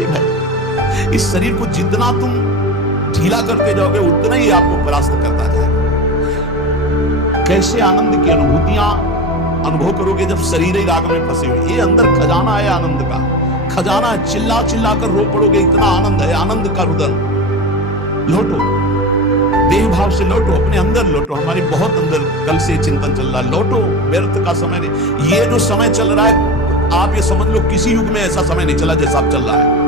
नहीं भाई, इस शरीर को जितना तुम ढीला करते जाओगे उतना ही आपको परास्त करता जाएगा। कैसे आनंद की अनुभूतियां अनुभव करोगे जब शरीर ही राग में फंसे हुए। ये अंदर खजाना है आनंद का, खजाना है। चिल्ला चिल्ला कर रो पड़ोगे, इतना आनंद है, आनंद का रुदन। लौटो, देह भाव से लौटो, अपने अंदर लौटो। हमारी बहुत अंदर कल से चिंतन चल रहा है, लौटो, व्यर्थ का समय नहीं। ये जो समय चल रहा है, आप ये समझ लो किसी युग में ऐसा समय नहीं चला जैसा अब चल रहा है।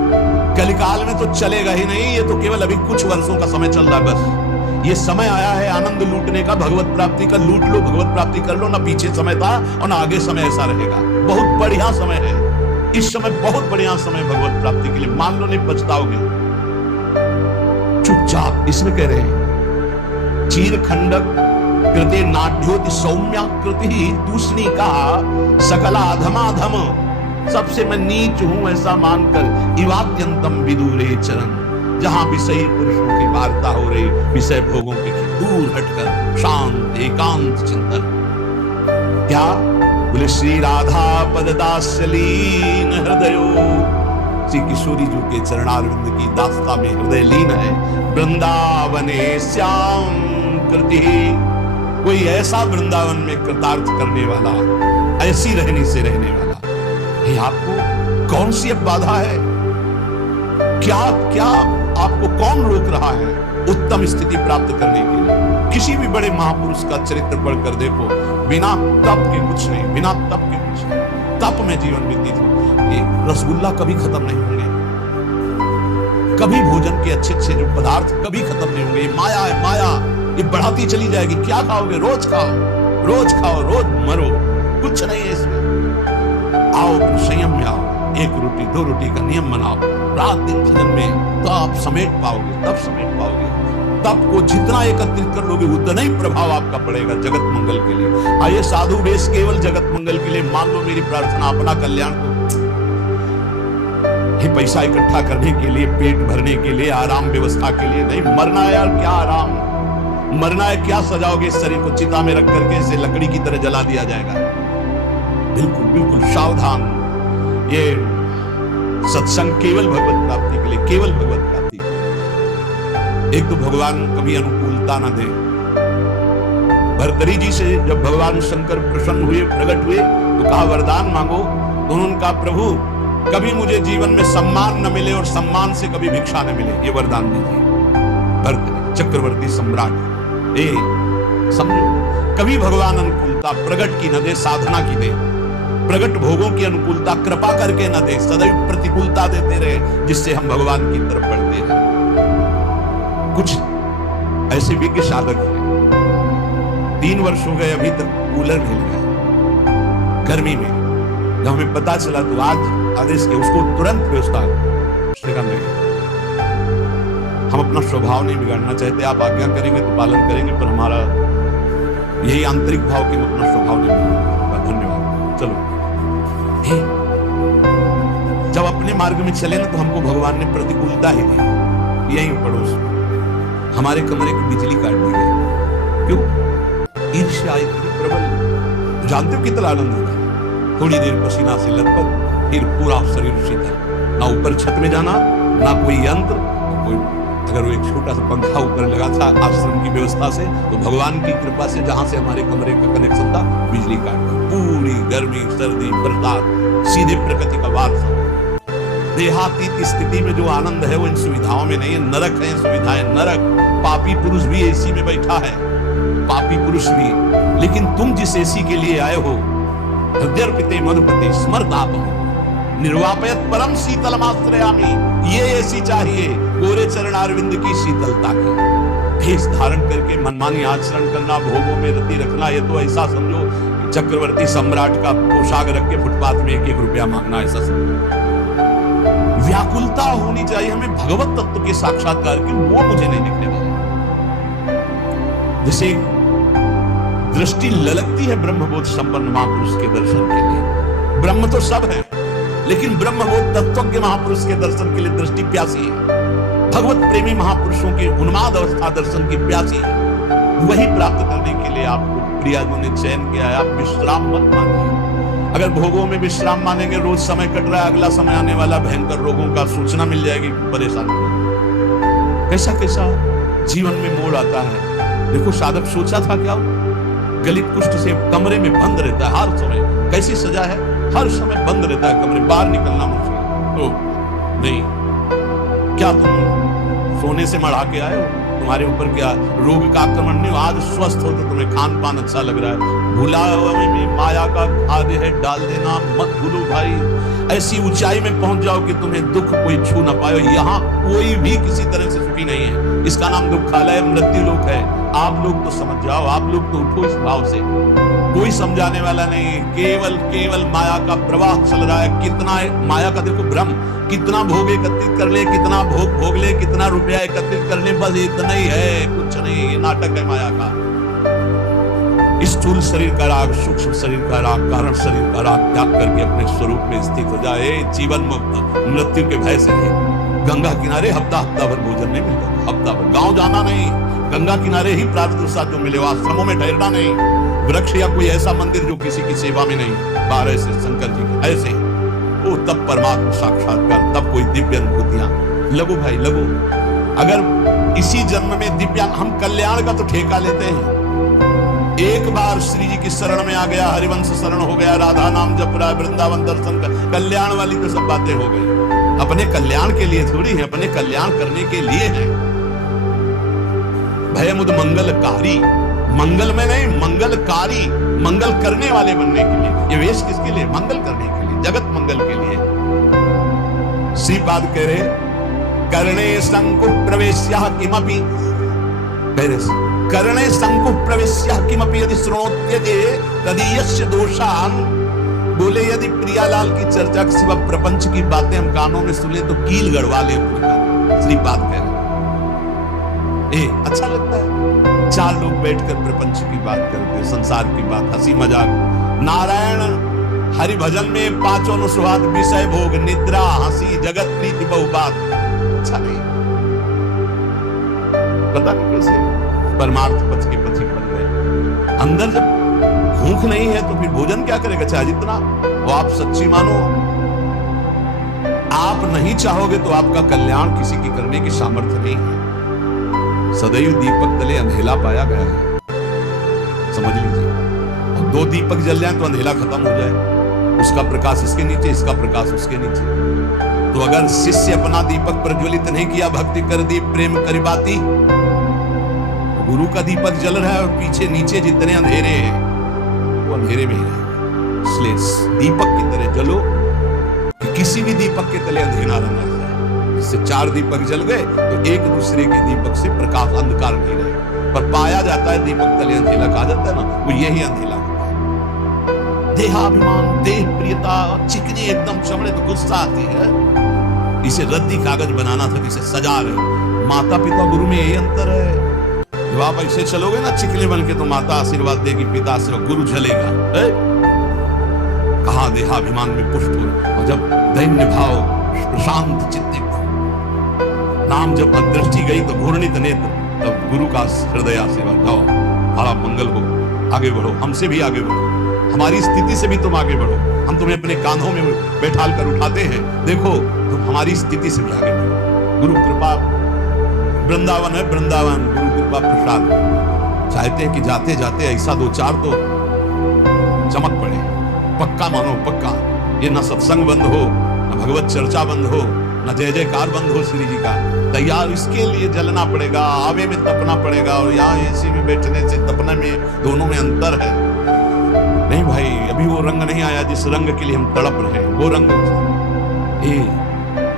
कलिकाल में तो चलेगा ही नहीं, ये तो केवल अभी कुछ वर्षों का समय चल रहा है बस। ये समय आया है आनंद लूटने का, भगवत प्राप्ति का। लूट लो, भगवत प्राप्ति कर लो। ना पीछे समय था और ना आगे समय ऐसा रहेगा। बहुत बढ़िया समय है इस समय, बहुत बढ़िया समय भगवत प्राप्ति के लिए। मान लो नहीं पछताओगे। चुपचाप इसमें कह रहे हैं, चीर खंडक कृते नाड्योति सौम्या कृति तूष्णी का सकला अधमाधम। सबसे मैं नीच हूं ऐसा मानकर इवात्यंतम विदूरे चरण। जहां विषयी पुरुषों की वार्ता हो रही, विषय भोगों के दूर हटकर शांत एकांत चिंतन। क्या बोले? श्री राधा पददास्यलीन हृदयो। श्री किशोरी जी के चरणारविंद की दास्ता में हृदय लीन है। वृंदावने श्याम कृति। कोई ऐसा वृंदावन में कृतार्थ करने वाला, ऐसी रहनी से रहने वाला। ये आपको कौन सी अब बाधा है? क्या क्या आपको कौन रोक रहा है उत्तम स्थिति प्राप्त करने के लिए? किसी भी बड़े महापुरुष का चरित्र पढ़कर देखो, बिना तप के कुछ नहीं, बिना तप के कुछ नहीं। तप में जीवन व्यतीत हो। ये रसगुल्ला कभी खत्म नहीं होंगे, कभी भोजन के अच्छे अच्छे जो पदार्थ कभी खत्म नहीं होंगे। ये माया है, माया ये बढ़ाती चली जाएगी। क्या खाओगे? रोज खाओ, रोज खाओ, रोज मरो, कुछ नहीं है इसमें। आओ संयम में आओ, एक रोटी दो रोटी का नियम बनाओ, रात दिन भजन में, तो आप समेट पाओगे, तब समेट पाओगे। तब को जितना एकत्रित कर लोगे उतना ही प्रभाव आपका पड़ेगा जगत मंगल के लिए। आइए साधु वेश केवल जगत मंगल के लिए। मान लो मेरी प्रार्थना अपना कल्याण को, ये पैसा इकट्ठा करने के लिए, पेट भरने के लिए, आराम व्यवस्था के लिए नहीं। मरना है यार, क्या आराम मरना है। क्या सजाओगे इस शरीर को? चिता में रख करके इसे लकड़ी की तरह जला दिया जाएगा। बिल्कुल बिल्कुल सावधान। ये सत्संग केवल भगवत प्राप्ति के लिए, केवल भगवत प्राप्ति के लिए। एक तो भगवान कभी अनुकूलता न दे। भर्तरी जी से जब भगवान शंकर प्रसन्न हुए, प्रकट हुए, तो कहा वरदान मांगो। तो उन्होंने कहा प्रभु कभी मुझे जीवन में सम्मान न मिले और सम्मान से कभी भिक्षा न मिले, ये वरदान दीजिए। भर्तरी चक्रवर्ती सम्राट, ए समझो, कभी भगवान अनुकूलता प्रकट की न दे, साधना की दे। प्रकट भोगों की अनुकूलता कृपा करके न दे, सदैव प्रतिकूलता देते रहे, जिससे हम भगवान की तरफ बढ़ते रहे। कुछ ऐसे विज्ञ साधक हैं, 3 वर्ष हो गए अभी तक कूलर नहीं लगाया गर्मी में। जब हमें पता चला तो आज आदेश के उसको तुरंत व्यवस्था, उसने कहा नहीं, हम अपना स्वभाव नहीं बिगाड़ना चाहते, आप आज्ञा करेंगे तो पालन करेंगे, पर हमारा यही आंतरिक भाव कि हम अपना स्वभाव नहीं बिगाड़ेंगे। धन्यवाद, चलो। जब अपने मार्ग में चले ना तो हमको भगवान ने प्रतिकूलता ही दी। यही पड़ोस में हमारे कमरे की बिजली काट दी गई। क्यों? ईर्ष्या इतनी प्रबल। जानते हो कितना आनंद होता है? थोड़ी देर पसीना से लथपथ, फिर पूरा शरीर शीतल। ना ऊपर छत में जाना, ना कोई यंत्र, ना कोई। अगर वो एक छोटा सा पंखा ऊपर लगा था आश्रम की व्यवस्था से, तो भगवान की कृपा से जहां से हमारे कमरे का कनेक्शन था, बिजली काट दी। पूरी गर्मी, सर्दी, बरसात सीधे प्रकृति का वार था। देहातीत स्थिति में जो आनंद है वो इन सुविधाओं में नहीं है। नरक है सुविधाएं, नरक। पापी पुरुष भी एसी में बैठा है, पापी पुरुष भी। लेकिन तुम जिस एसी के लिए आए हो, हृदयर्पिते मधुपते स्मरतापम निर्वापयत परम शीतलमाश्रयामि, ये एसी चाहिए गोरे चरणारविंद की शीतलता की। भेष धारण करके मनमानी आचरण करना, भोगों में रति रखना, ये तो ऐसा समझो चक्रवर्ती सम्राट का पोशाक रख के फुटपाथ में 1-1 रुपया मांगना, ऐसा समझो। व्याकुलता होनी चाहिए हमें भगवत तत्व के साक्षात्कार की, वो मुझे नहीं दिखने वाला। जैसे दृष्टि ललकती है ब्रह्मबोध संपन्न महापुरुष के दर्शन के लिए। ब्रह्म तो सब है, लेकिन ब्रह्मबोध तत्वज्ञ महापुरुष के दर्शन के लिए दृष्टि प्यासी है। भगवत प्रेमी महापुरुषों के उन्माद अवस्था दर्शन की प्यासी है। वही प्राप्त करने के लिए आपको प्रियाजों ने चयन किया है। आप विश्राम मत मानिए, अगर भोगों में विश्राम मानेंगे, रोज समय कट रहा है, अगला समय आने वाला भयंकर रोगों का सूचना मिल जाएगी, परेशान हो जाएगी। कैसा कैसा जीवन में मोड़ आता है। देखो साधक सोचा था क्या, गलित कुष्ठ से कमरे में बंद रहता है हर समय। कैसी सजा है, हर समय बंद रहता है कमरे, बाहर निकलना मुश्किल। तो नहीं, क्या तुम सोने से मढ़ा के आए हो? तुम्हारे ऊपर क्या रोग का आक्रमण नहीं हो? आज स्वस्थ हो तो तुम्हें खान पान अच्छा लग रहा है। भूला में माया का खाद्य है डाल देना, मत भूलो भाई। ऐसी ऊंचाई में पहुंच जाओ कि तुम्हें दुख कोई छू ना पाए। यहाँ कोई भी किसी तरह से सुखी नहीं है। इसका नाम दुखालय मृत्यु लोक है। आप लोग तो समझ जाओ, आप लोग तो उठो इस भाव से। कोई समझाने वाला नहीं, केवल केवल माया का प्रवाह चल रहा है। कितना माया का देखो भ्रम, कितना भोग एकत्रित कर ले, कितना भोग ले, कितना रुपया एकत्रित कर ले, बस इतना ही है, कुछ नहीं। ये नाटक है माया का। स्थूल शरीर का राग, सूक्ष्म शरीर का राग, कारण शरीर का राग त्याग करके अपने स्वरूप में स्थित हो जाए। जीवन मुक्त मृत्यु के भय से नहीं। गंगा किनारे हफ्ता हफ्ता भर भोजन नहीं मिलता, हफ्ता भर गांव जाना नहीं, गंगा किनारे ही प्रारब्ध साथ जो मिले, आश्रमों में ठहरना नहीं, वृक्ष या कोई ऐसा मंदिर जो किसी की सेवा में नहीं, 12 से शंकर जी के ऐसे वो, तब परमात्मा साक्षात्कार, तब कोई दिव्य अनुभूतियां। लगो भाई लगो। अगर इसी जन्म में दिव्य, हम कल्याण का तो ठेका लेते हैं। एक बार श्री जी की शरण में आ गया, हरिवंश शरण हो गया, राधा नाम जप रहा, वृंदावन दर्शन कर, कल्याण वाली तो सब बातें हो गई। अपने कल्याण के लिए थोड़ी है, अपने कल्याण करने के लिए है। भयमुद मंगलकारी, मंगल में नहीं, मंगलकारी, मंगल करने वाले बनने के लिए। ये वेश किसके लिए? मंगल करने के लिए, जगत मंगल के लिए। श्रीपाद कह रहे, कर्णे संकुट प्रवेश्यः किमपि, कर्णे संकुट प्रवेश्यः किमपि यदि श्रृणोत्यते तदीयस्य दोषान्। बोले यदि प्रियालाल की चर्चा के सिवा प्रपंच की बातें हम कानों में सुने तो कील गड़वा ले। श्रीपाद कह रहे, अच्छा लगता है 4 लोग बैठकर प्रपंच की बात करते, संसार की बात, हंसी मजाक। नारायण हरि भजन में 5 अनुस्वाद, विषय भोग, निद्रा, हंसी, जगत प्रीति, बहुबात। अच्छा नहीं, पता नहीं कैसे परमार्थ पथ के पथिक बन गए। अंदर जब भूख नहीं है तो फिर भोजन क्या करेगा? चाहे जितना वो आप सच्ची मानो, आप नहीं चाहोगे तो आपका कल्याण किसी की करने की सामर्थ्य नहीं है। सदैव दीपक तले अंधेला पाया गया है, समझ लीजिए। और 2 दीपक जल जाए तो अंधेला खत्म हो जाए, उसका प्रकाश इसके नीचे, इसका प्रकाश उसके नीचे। तो अगर शिष्य अपना दीपक प्रज्वलित नहीं किया, भक्ति कर दी, प्रेम करी बाती, गुरु का दीपक जल रहा है और पीछे नीचे जितने अंधेरे हैं वो अंधेरे में ही है। इसलिए दीपक की तरह जलो कि किसी भी दीपक के तले अंधेरा न रह जाए। इससे 4 दीपक जल गए तो एक दूसरे के दीपक से प्रकाश, अंधकार नहीं रहे। पर पाया जाता है दीपक तले अंधेला, कहा जाता है ना, वो यही अंधेला होता है। देहाभिमान, देह प्रियता, चिकनी एकदम चमड़े तो गुस्सा आती है। इसे रद्दी कागज बनाना था जिसे सजा रहे। माता पिता गुरु में यही अंतर है। जब आप ऐसे चलोगे ना चिकने बन के तो माता आशीर्वाद देगी, पिता आशीर्वाद, गुरु झलेगा। कहा देहाभिमान में पुष्प, और जब दैन्य भाव, प्रशांत चित्त, नाम जब दृष्टि गई तो घूर्णित नेत्र, तब गुरु का हृदय आशीर्वाद, जाओ हमारा मंगल हो, आगे बढ़ो, हमसे भी आगे बढ़ो, हमारी स्थिति से भी तुम आगे बढ़ो। हम तुम्हें अपने कांधों में बैठाल कर उठाते हैं, देखो तुम हमारी स्थिति से भी आगे बढ़ो। गुरु कृपा, वृंदावन है वृंदावन, गुरु कृपा प्रसाद। चाहते हैं कि जाते जाते ऐसा 2-4 तो चमक पड़े, पक्का मानो, पक्का। ये ना सत्संग बंद हो, ना भगवत चर्चा बंद हो, ना जय जयकार बंद हो श्री जी का। तैयार इसके लिए जलना पड़ेगा, आवे में तपना पड़ेगा। और यहाँ एसी में बैठने से तपने में, दोनों में अंतर है। नहीं भाई, अभी वो रंग नहीं आया जिस रंग के लिए हम तड़प रहे हैं। वो रंग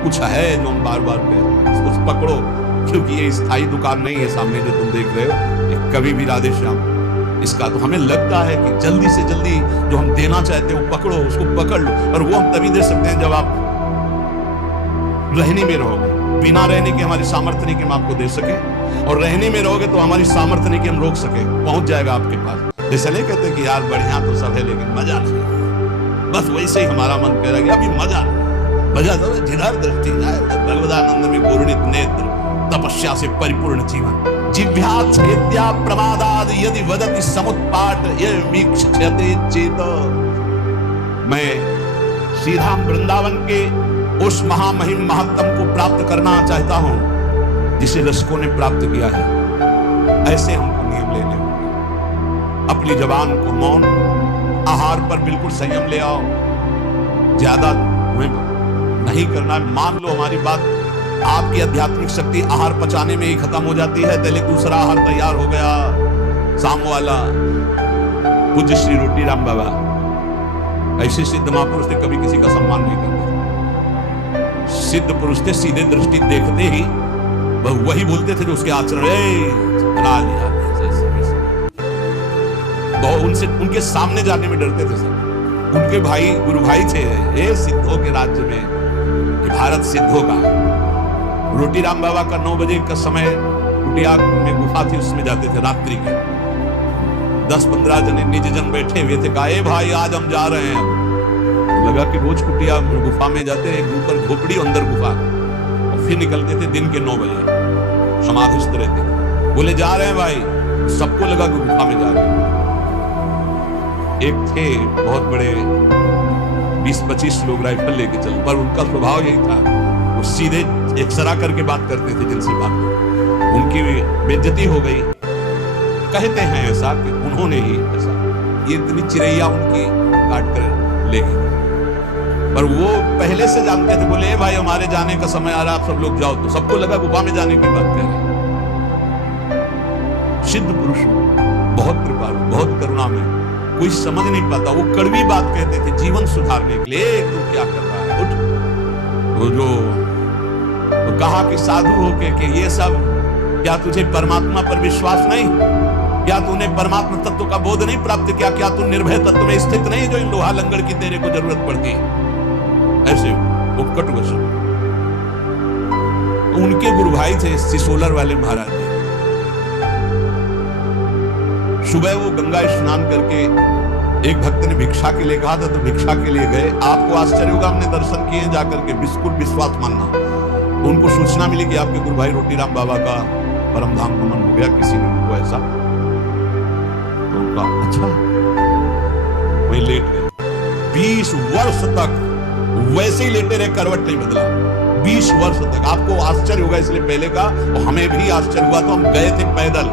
कुछ है जो हम बार बार कह रहे हैं, उसको पकड़ो, क्योंकि ये स्थायी दुकान नहीं है सामने जो तुम देख रहे हो, कभी भी राधे श्याम। इसका तो हमें लगता है कि जल्दी से जल्दी जो हम देना चाहते हैं वो पकड़ो, उसको पकड़ लो। और वो हम तभी दे सकते हैं जब आप रहने में रहोगे। बिना रहने के हमारी सामर्थ्य नहीं कि हम आपको दे सके, और रहने में रहोगे तो हमारी सामर्थ्य नहीं कि हम रोक सके, पहुंच जाएगा आपके पास। जैसे नहीं कहते कि यार बढ़िया तो सब है लेकिन मजा नहीं, बस वैसे ही हमारा मन कह रहा है कि अभी मजा नहीं। मजा तो जिधर दृष्टि जाए, भगवदानंद में घूर्णित नेत्र, तपस्या से परिपूर्ण जीवन। जिभ्या छेद्या प्रमादाद यदि वदति समुत्पाट ये वीक्षते चेत। मैं सीधा वृंदावन के उस महामहिम महात्म को प्राप्त करना चाहता हूं जिसे रसिकों ने प्राप्त किया है। ऐसे हमको नियम लेने होंगे। अपनी जबान को मौन, आहार पर बिल्कुल संयम ले आओ, ज्यादा हमें नहीं करना। मान लो हमारी बात, आपकी आध्यात्मिक शक्ति आहार पचाने में ही खत्म हो जाती है, पहले दूसरा आहार तैयार हो गया। शाम वाला पूज्य श्री रोटी राम बाबा ऐसे सिद्ध महापुरुष थे, कभी किसी का सम्मान नहीं करते। सिद्ध पुरुष थे, सीधे दृष्टि देखते ही वही बोलते थे जो उसके आचरण बना लिया। उनसे उनके सामने जाने में डरते थे सब। उनके भाई गुरु भाई थे ये सिद्धों के राज्य में, भारत सिद्धों का। रोटी राम बाबा का 9 बजे का समय कुटिया में गुफा थी, उसमें जाते थे रात्रि के। 10-15 जने निज जन बैठे हुए थे। कहा भाई आज हम जा रहे हैं। लगा कि रोज कुटिया गुफा में जाते हैं, ऊपर झोपड़ी अंदर गुफा, और फिर निकलते थे दिन के 9 बजे समाधिस्थ रहते। बोले जा रहे हैं भाई, सबको लगा कि गुफा में जा रहे हैं। एक थे बहुत बड़े 20-25 लोग राइफल लेके चल, पर उनका स्वभाव यही था, वो सीधे एक्सरा करके बात करते थे जिनसे बात। उनकी बेइज्जती हो गई। कहते हैं ऐसा कि उन्होंने ही ऐसा, ये इतनी चिरैया उनकी काट कर ले गई। पर वो पहले से जानते थे। बोले भाई हमारे जाने का समय आ रहा, आप सब लोग जाओ। तो सबको लगा गुफा में जाने की बात कह रहे। सिद्ध पुरुष, बहुत कृपालु, बहुत करुणा में, कोई समझ नहीं पाता। वो कड़वी बात कहते थे जीवन सुधारने के लिए। तू क्या कर रहा है, उठ। वो जो तो कहा कि साधु होके कि ये सब, क्या तुझे परमात्मा पर विश्वास नहीं? क्या तूने परमात्मा तत्व का बोध नहीं प्राप्त किया? क्या तू निर्भय तत्व में स्थित नहीं जो इन लोहा लंगड़ की तेरे को जरूरत पड़ती है? ऐसे वो कटु वचन। उनके गुरु भाई थे सिसोलर वाले महाराज जी। सुबह वो गंगा स्नान करके, एक भक्त ने भिक्षा के लिए कहा था तो भिक्षा के लिए गए। आपको आश्चर्य होगा, हमने दर्शन किए जाकर के, बिल्कुल विश्वास मानना। तो उनको सूचना मिली कि आपके गुरु भाई रोटी राम बाबा का परम धाम गमन हो गया, किसी ने उनको ऐसा। तो उनका अच्छा, वही लेट गए। 20 वर्ष तक वैसे ही लेटे रहे, करवट नहीं बदला। 20 वर्ष तक। आपको आश्चर्य होगा इसलिए पहले का, और हमें भी आश्चर्य हुआ। तो हम गए थे पैदल,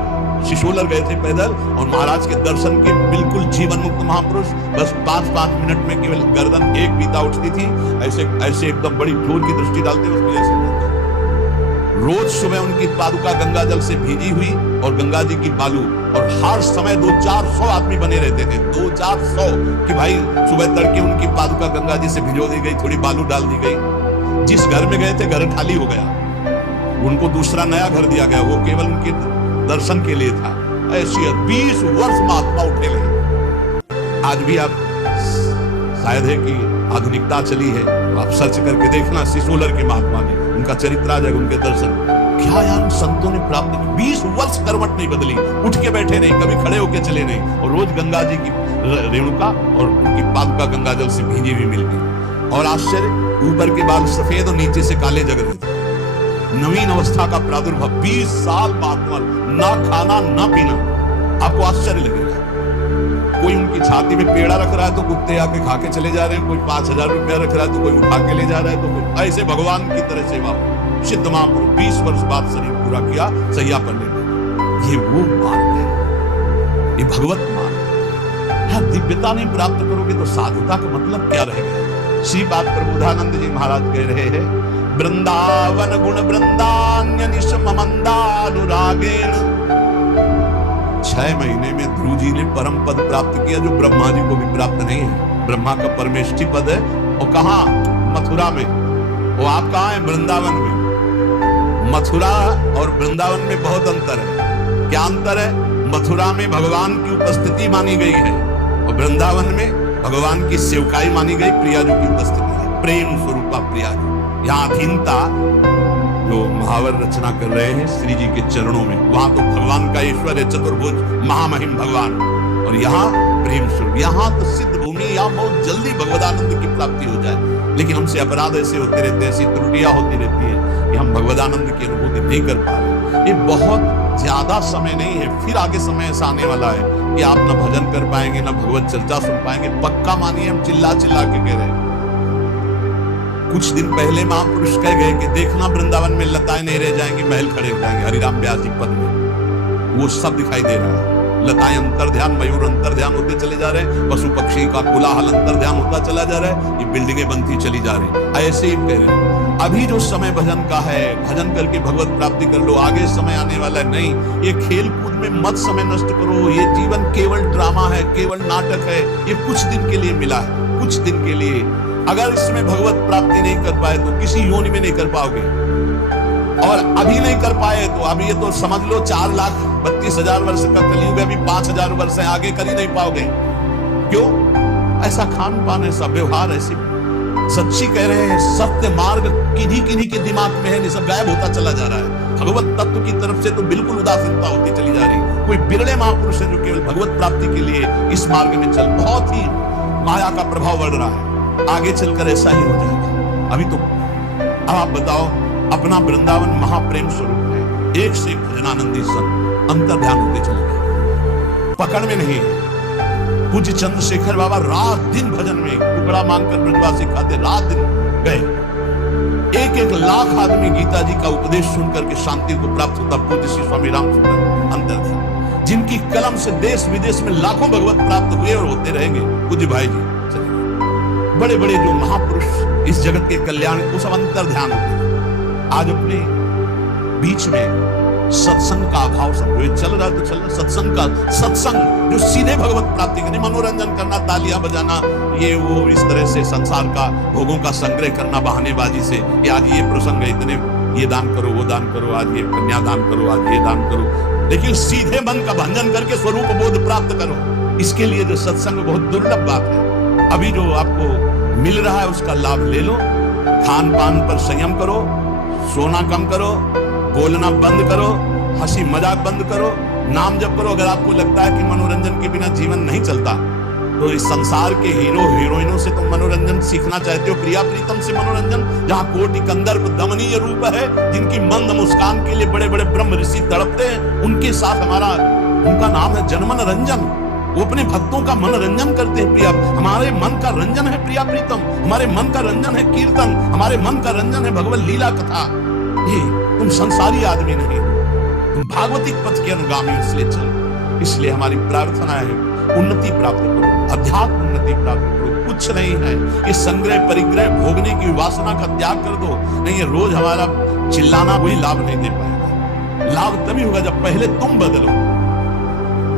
शिशोलर गए थे पैदल, और महाराज के दर्शन के। बिल्कुल जीवन मुक्त महापुरुष। बस 5-5 मिनट में केवल गर्दन एक बीता उठती थी, ऐसे ऐसे एकदम बड़ी जोर की दृष्टि डालते उसकी ऐसे। रोज सुबह उनकी पादुका गंगा जल से भीगी हुई, और गंगा जी की बालू, और हर समय 200-400 आदमी बने रहते थे। 200-400 कि भाई सुबह तड़के उनकी पादुका गंगा जी से भिजो दी गई, थोड़ी बालू डाल दी गई। जिस घर में गए थे घर खाली हो गया, उनको दूसरा नया घर दिया गया, वो केवल उनके दर्शन के लिए था। ऐसी 20 वर्ष महात्मा उठे रहे। आज भी आप, शायद है कि आधुनिकता चली है, तो आप सर्च करके देखना सिसोलर के महात्मा ने, उनका चरित्र आ जाएगा, उनके दर्शन। क्या यार संतों ने प्राप्त की। 20 वर्ष करवट नहीं बदली, उठ के बैठे नहीं, कभी खड़े होके चले नहीं, और रोज गंगा जी की रेणुका और उनकी पादुका गंगा जल से भीगी हुई मिल गई। और आश्चर्य, ऊपर के बाल सफेद और नीचे से काले जग रहे थे। नवीन अवस्था का प्रादुर्भाव। 20 साल महात्मा, ना खाना ना पीना। आपको आश्चर्य लगेगा। कोई उनकी छाती में पेड़ा रख रहा है तो कुत्ते आके खा के चले जा रहे हैं, कोई 5000 रुपया रख रहा है तो कोई उठा के ले जा रहा है, तो कोई ऐसे भगवान की तरह सेवा। सिद्ध महापुरुष 20 वर्ष बाद शरीर पूरा किया, सैया पर ले गए। ये वो मार्ग है, ये भगवत मार्ग है। दिव्यता नहीं प्राप्त करोगे तो साधुता का मतलब क्या रहेगा? श्रीपाद प्रबोधानंद जी महाराज कह रहे हैं, वृंदावन गुण वृंदान्य निशममंदानुरागेण। 6 महीने में ध्रुव जी ने परम पद प्राप्त किया, जो ब्रह्मा जी को भी प्राप्त नहीं है। ब्रह्मा का परमेष्ठी पद है, और कहा? मथुरा में। वो आप कहा है? वृंदावन में। मथुरा और वृंदावन में बहुत अंतर है। क्या अंतर है? मथुरा में भगवान की उपस्थिति मानी गई है, और वृंदावन में भगवान की सेवकाई मानी गई, प्रियाजू की उपस्थिति है, प्रेम स्वरूपा प्रियाजू। यहाँ अधीनता जो महावर रचना कर रहे हैं श्री जी के चरणों में, वहां तो भगवान का ईश्वर है, चतुर्भुज महामहिम भगवान, और यहाँ प्रेम स्वरूप। यहाँ तो सिद्ध भूमि, यहाँ बहुत जल्दी भगवदानंद की प्राप्ति हो जाए, लेकिन हमसे अपराध ऐसे होते रहते हैं, ऐसी त्रुटियां होती रहती है कि हम भगवदानंद की अनुभूति नहीं कर पा रहे। ये बहुत ज्यादा समय नहीं है, फिर आगे समय ऐसा आने वाला है कि आप ना भजन कर पाएंगे, ना भगवत चर्चा सुन पाएंगे। पक्का मानिए, हम चिल्ला चिल्ला के कह रहे हैं। कुछ दिन पहले महापुरुष कह गए कि देखना वृंदावन में लताएं नहीं रह जाएंगी, महल खड़े हो जाएंगे। हरिराम व्यास जी पद में वो सब दिखाई दे रहा है। लताएं अंतर ध्यान, मयूर अंतर ध्यान होते चले जा रहे हैं, पशु पक्षी का कोलाहल अंतर ध्यान होता चला जा रहा है, ये बिल्डिंगें बनती चली जा रही। ऐसे ही कह रहे हैं, अभी जो समय भजन का है, भजन करके भगवत प्राप्ति कर लो, आगे समय आने वाला है। नहीं, ये खेल कूद में मत समय नष्ट करो। ये जीवन केवल ड्रामा है, केवल नाटक है। ये कुछ दिन के लिए मिला है, कुछ दिन के लिए। अगर इसमें भगवत प्राप्ति नहीं कर पाए तो किसी योनि में नहीं कर पाओगे, और अभी नहीं कर पाए तो अभी ये तो समझ लो 4,32,000 वर्ष का कलयुग है, अभी 5,000 वर्ष है, आगे कर ही नहीं पाओगे। क्यों? ऐसा खान पान, ऐसा व्यवहार, ऐसी सच्ची कह रहे हैं, सत्य मार्ग किन्हीं किन्हीं के दिमाग में है, सब गायब होता चला जा रहा है। भगवत तत्व की तरफ से तो बिल्कुल उदासीनता होती चली जा रही। कोई बिरले महापुरुष है जो केवल भगवत प्राप्ति के लिए इस मार्ग में चल, बहुत ही माया का प्रभाव बढ़ रहा है। आगे चलकर ऐसा ही हो जाएगा। अभी तो अब आप बताओ, अपना वृंदावन महाप्रेम स्वरूप है, एक से एक भजनानंदी संत अंतर ध्यान होते चले गए, पकड़ में नहीं है। पूज्य चंद्रशेखर बाबा रात दिन भजन में टुकड़ा मांगकर ब्रजवासी खाते, रात दिन गए। 1-1 लाख आदमी गीता जी का उपदेश सुनकर के शांति को प्राप्त होता। पूज्य श्री स्वामी रामचंद्र अंतर ध्यान, जिनकी कलम से देश विदेश में लाखों भगवत प्राप्त हुए और होते रहेंगे। पूज्य भाई जी, बड़े बड़े जो महापुरुष इस जगत के कल्याण, उस अंतर ध्यान होते हैं। आज अपने बीच में सत्संग का अभाव समझो, चल रहा है तो चल रहा। सत्संग का, सत्संग जो सीधे भगवत प्राप्ति करने, मनोरंजन करना, तालियां बजाना, ये वो इस तरह से संसार का भोगों का संग्रह करना बहानेबाजी से, कि आज ये प्रसंग है, इतने ये दान करो, वो दान करो, आज ये कन्यादान करो, आज ये दान करो। लेकिन सीधे मन का भंजन करके स्वरूप बोध प्राप्त करो। इसके लिए जो सत्संग बहुत दुर्लभ बात है। अभी जो आपको मिल रहा है उसका लाभ ले लो। खान पान पर संयम करो, सोना कम करो, बोलना बंद करो, हंसी मजाक बंद करो, नाम जप करो। अगर आपको लगता है कि मनोरंजन के बिना जीवन नहीं चलता, तो इस संसार के हीरो हीरोइनों से तुम मनोरंजन सीखना चाहते हो, प्रिया प्रीतम से मनोरंजन, जहां कोटि कंदर्प दमनीय रूप है, जिनकी मंद मुस्कान के लिए बड़े बड़े ब्रह्म ऋषि तड़पते हैं, उनके साथ हमारा, उनका नाम है जनमन रंजन। वो अपने भक्तों का मनोरंजन करते हैं। प्रिया, हमारे मन का रंजन है प्रिया प्रीतम, हमारे मन का रंजन है कीर्तन, हमारे मन का रंजन है भगवत लीला कथा। ये तुम संसारी आदमी नहीं, तुम भागवतिक पथ के अनुगामी, इसलिए चलो। इसलिए हमारी प्रार्थना है, उन्नति प्राप्त करो, अध्यात्म उन्नति प्राप्त करो। कुछ नहीं है, ये संग्रह परिग्रह भोगने की वासना का त्याग कर दो। नहीं, ये रोज हमारा चिल्लाना कोई लाभ नहीं दे पाएगा। लाभ तभी होगा जब पहले तुम बदलो।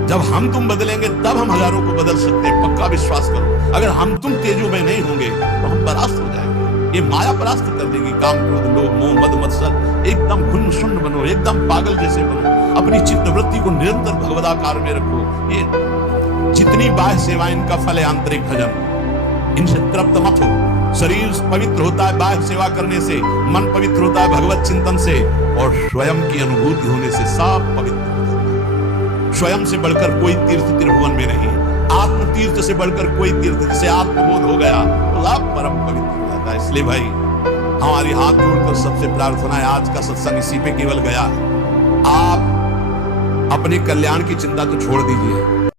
जब हम तुम बदलेंगे तब हम हजारों को बदल सकते हैं, पक्का विश्वास करो। अगर हम तुम तेजो में नहीं होंगे तो हम परास्त हो जाएंगे। ये माया परास्त कर देगी। काम, क्रोध, लोभ, मोह, मद, मत्सर, एकदम घुन्न शून्य बनो, एकदम पागल जैसे बनो। अपनी चित्त वृत्ति को निरंतर भगवदाकार में रखो। ये जितनी बाह्य सेवा, इनका फल है आंतरिक भजन। इनसे तृप्त मत हो। शरीर पवित्र होता है बाह्य सेवा करने से, मन पवित्र होता है भगवत चिंतन से, और स्वयं की अनुभूति होने से सब पवित्र। स्वयं से बढ़कर कोई तीर्थ त्रिभुवन में नहीं है। आत्म तीर्थ से बढ़कर कोई तीर्थ, जिसे आत्मबोध हो गया तो आप परम पवित्र हो जाता है। इसलिए भाई, हमारी हाथ जोड़कर सबसे प्रार्थना है, आज का सत्संग इसी पे केवल गया। आप अपने कल्याण की चिंता तो छोड़ दीजिए,